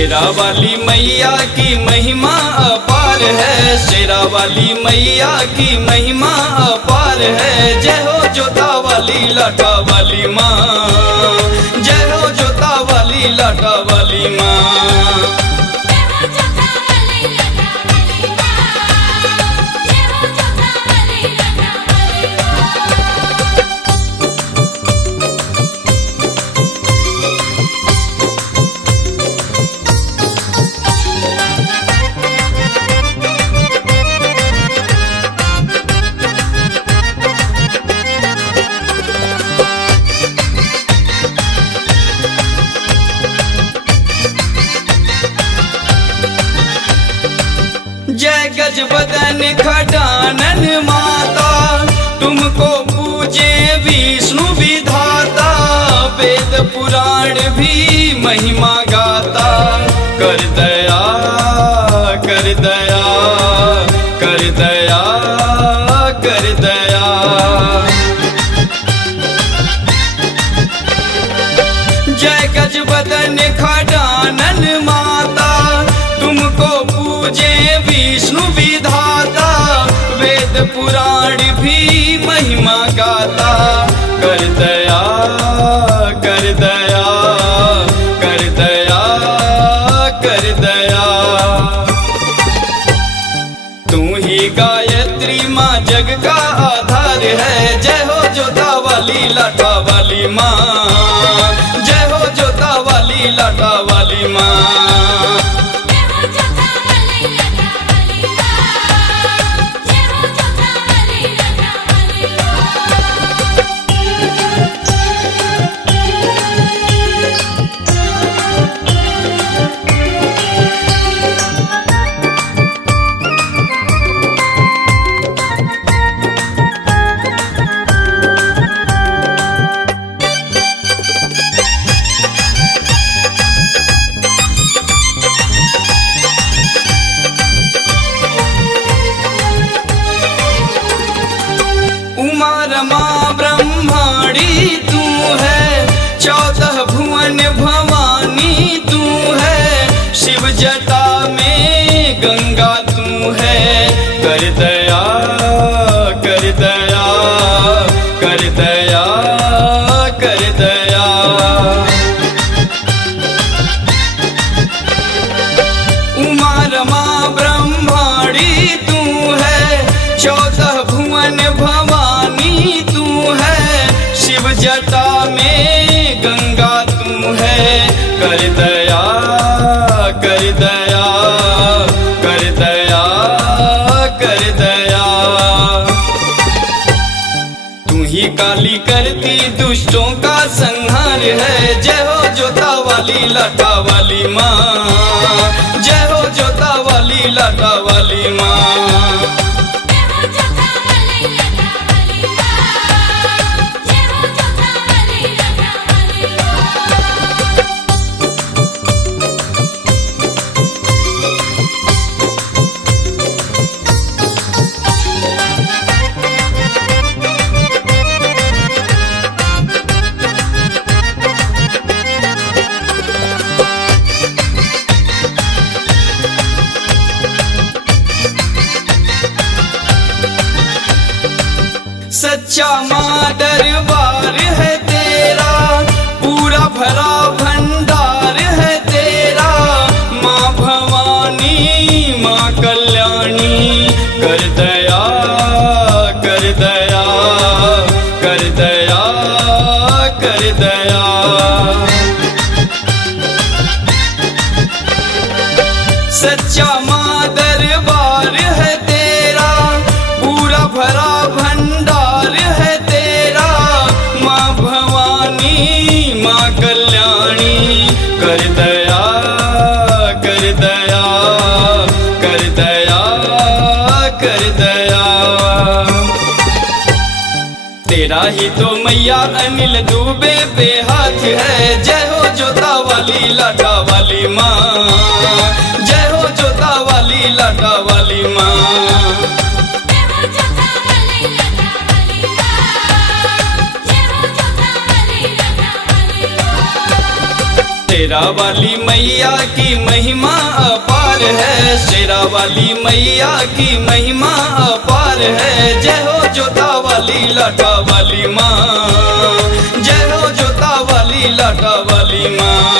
शेरा वाली मैया की महिमा अपार है, शेरा वाली मैया की महिमा अपार है। जय हो जोता वाली लाटा वाली माँ, जय हो जोता वाली लाटा वाली माँ। जय गजबदन खटानन माता, तुमको पूजे विष्णु विधाता। वेद पुराण भी महिमा गाता, कर दया कर दया कर दया कर दया। जय गजबदन खटानन माता, तुमको पूजे विष्णु विधाता। वेद पुराण भी महिमा गाता, कर दया कर दया कर दया कर दया। तू ही गायत्री माँ जग का आधार है। जय हो जोता वाली लाटा वाली माँ, जय हो जोता वाली लाटा वाली माँ। उमा रमा ब्रह्माणी तू है, 14 भुवन भवानी तू है। शिव जटा में गंगा तू है, कर दया कर दया कर दया कर दया। उमा रमा ब्रह्माणी तू है, 14 भुवन भवानी तू है। शिव जटा में गंगा तू है, कर दया कर दया कर दया कर दया। तू ही काली करती दुष्टों का संहार है। जय हो जोता वाली लाटा वाली माँ, जय हो जोता वाली लाटा वाली माँ। सच्चा माँ दरबार है तेरा, पूरा भरा भंडार है तेरा। माँ भवानी माँ कल्याणी, कर दया कर दया कर दया कर दया। सच्चा माँ दरबार है तेरा, पूरा भरा भंडार है तेरा। माँ भवानी माँ कल्याणी, कर दया कर दया कर दया कर दया। तेरा ही तो मैया अनिल दुबे पे हाथ है। जय हो जोता वाली लाटा वाली माँ, जय हो जोता वाली लाटा वाली माँ। शेरा वाली मैया की महिमा अपार है, शेरा वाली मैया की महिमा अपार है। जय हो जोता वाली लाटा वाली माँ, जय हो जोता वाली लाटा वाली माँ।